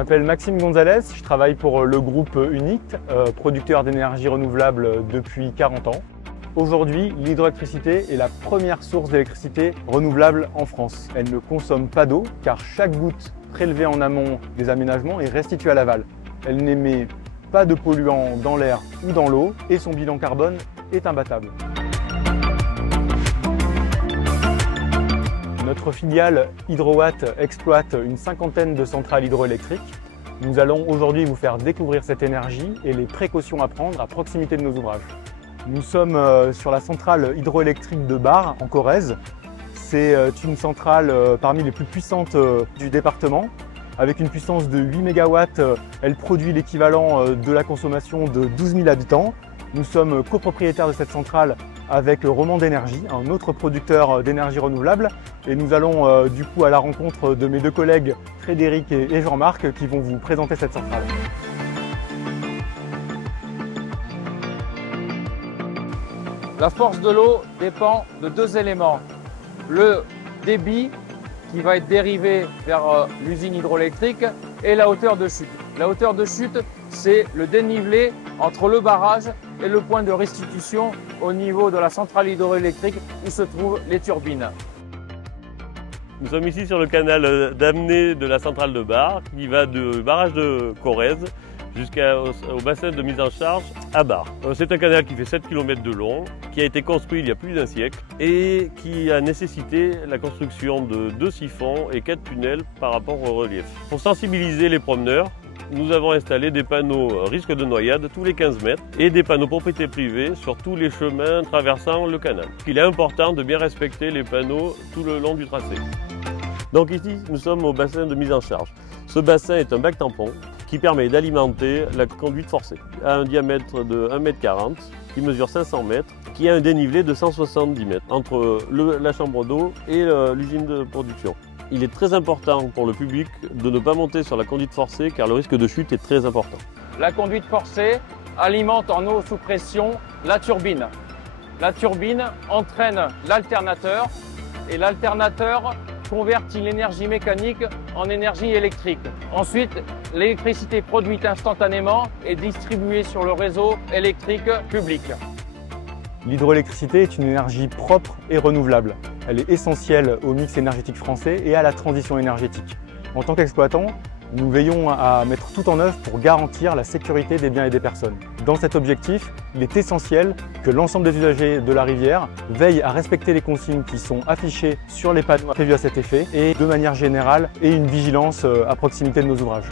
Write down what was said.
m'appelle Maxime Gonzalez, je travaille pour le groupe UNIT, producteur d'énergie renouvelable depuis 40 ans. Aujourd'hui, l'hydroélectricité est la première source d'électricité renouvelable en France. Elle ne consomme pas d'eau car chaque goutte prélevée en amont des aménagements est restituée à l'aval. Elle n'émet pas de polluants dans l'air ou dans l'eau et son bilan carbone est imbattable. Notre filiale Hydrowatt exploite une cinquantaine de centrales hydroélectriques. Nous allons aujourd'hui vous faire découvrir cette énergie et les précautions à prendre à proximité de nos ouvrages. Nous sommes sur la centrale hydroélectrique de Bar, en Corrèze. C'est une centrale parmi les plus puissantes du département. Avec une puissance de 8 MW, elle produit l'équivalent de la consommation de 12 000 habitants. Nous sommes copropriétaires de cette centrale avec Romand Énergie, un autre producteur d'énergie renouvelable. Et nous allons du coup à la rencontre de mes deux collègues Frédéric et Jean-Marc qui vont vous présenter cette centrale. La force de l'eau dépend de deux éléments. Le débit qui va être dérivé vers l'usine hydroélectrique et la hauteur de chute. La hauteur de chute, c'est le dénivelé entre le barrage et le point de restitution au niveau de la centrale hydroélectrique où se trouvent les turbines. Nous sommes ici sur le canal d'amener de la centrale de Bar qui va du barrage de Corrèze jusqu'au bassin de mise en charge à Bar. C'est un canal qui fait 7 km de long, qui a été construit il y a plus d'un siècle et qui a nécessité la construction de 2 siphons et 4 tunnels par rapport au relief. Pour sensibiliser les promeneurs, nous avons installé des panneaux risque de noyade tous les 15 mètres et des panneaux propriété privée sur tous les chemins traversant le canal. Il est important de bien respecter les panneaux tout le long du tracé. Donc ici, nous sommes au bassin de mise en charge. Ce bassin est un bac tampon qui permet d'alimenter la conduite forcée à un diamètre de 1,40 m, qui mesure 500 mètres, qui a un dénivelé de 170 mètres entre la chambre d'eau et l'usine de production. Il est très important pour le public de ne pas monter sur la conduite forcée car le risque de chute est très important. La conduite forcée alimente en eau sous pression la turbine. La turbine entraîne l'alternateur et l'alternateur convertit l'énergie mécanique en énergie électrique. Ensuite, l'électricité produite instantanément est distribuée sur le réseau électrique public. L'hydroélectricité est une énergie propre et renouvelable. Elle est essentielle au mix énergétique français et à la transition énergétique. En tant qu'exploitant, nous veillons à mettre tout en œuvre pour garantir la sécurité des biens et des personnes. Dans cet objectif, il est essentiel que l'ensemble des usagers de la rivière veillent à respecter les consignes qui sont affichées sur les panneaux prévus à cet effet et de manière générale, aient une vigilance à proximité de nos ouvrages.